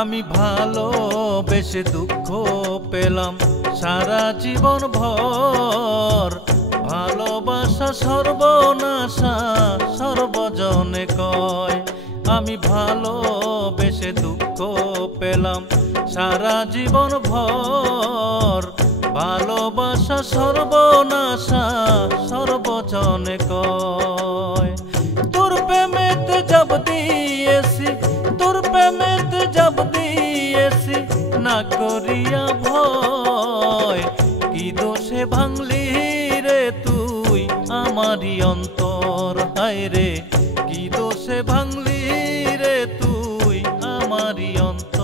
আমি ভালোবেসে দুঃখ পেলাম সারা জীবন ভর। ভালোবাসা সর্বনাশা সর্বজনে কয়। আমি ভালোবেসে দুঃখ পেলাম সারা জীবন ভর। ভালোবাসা সর্বনাশা সর্বজনে কয়। তোর প্রেমেতে যাব দিয়েছি, তোর প্রেমেতে যাব দিয়েছি না করিয়া ভয়। কি দোষে ভাঙলি রে তুই আমারই অন্তর, হায় রে কি দোষে ভাঙলি রে তুই আমারই অন্তর।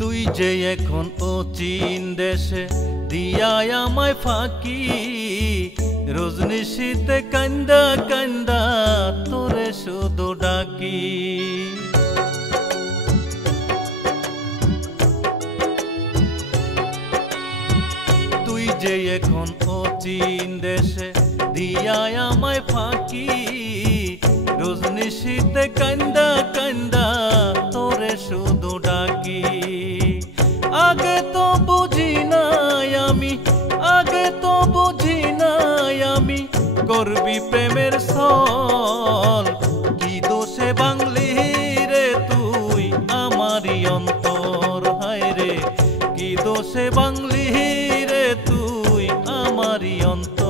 তুই যে এখন অচিন দেশে দিয়াই আমায় ফাঁকি, রজনীশীতে কান্দা কান্দা তোরে শুধু ডাকি। তুই যে এখন অচিন দেশে দিয়াই আমায় ফাঁকি, রজনীশীতে কান্দা কান্দা তোরে শুধু ডাকি। আগে তো বুঝি নাই আমি, আগে তো বুঝি নাই আমি করবি প্রেমের ছল। কি দোষে ভাঙলি রে তুই আমারই অন্তর, হায় রে কি দোষে ভাঙলি রে তুই আমারই অন্তর।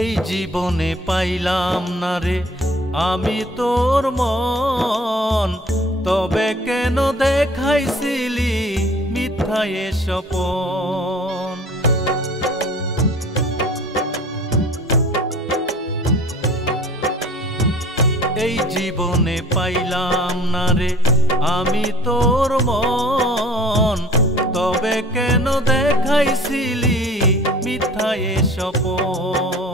এই জীবনে পাইলাম না রে আমি তোর মন, তবে কেন দেখাইছিলি মিথ্যা এ স্বপন। এই জীবনে পাইলাম না রে আমি তোর মন, তবে কেন দেখাইছিলি মিথ্যা এ স্বপন।